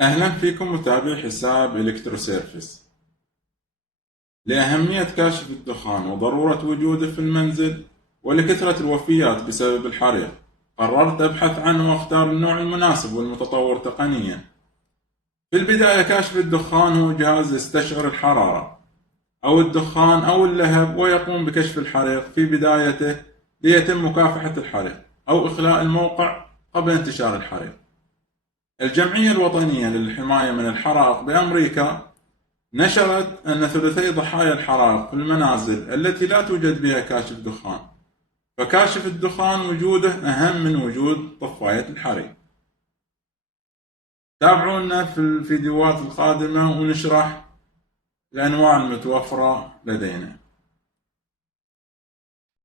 أهلا فيكم متابعي حساب إلكترو سيرفيس. لأهمية كاشف الدخان وضرورة وجوده في المنزل ولكثرة الوفيات بسبب الحريق، قررت أبحث عنه وأختار النوع المناسب والمتطور تقنيا. في البداية، كاشف الدخان هو جهاز يستشعر الحرارة أو الدخان أو اللهب ويقوم بكشف الحريق في بدايته ليتم مكافحة الحريق أو إخلاء الموقع قبل انتشار الحريق. الجمعية الوطنية للحماية من الحرائق بأمريكا نشرت أن ثلثي ضحايا الحرائق في المنازل التي لا توجد بها كاشف دخان، فكاشف الدخان وجوده أهم من وجود طفاية الحريق. تابعونا في الفيديوهات القادمة ونشرح الأنواع المتوفرة لدينا.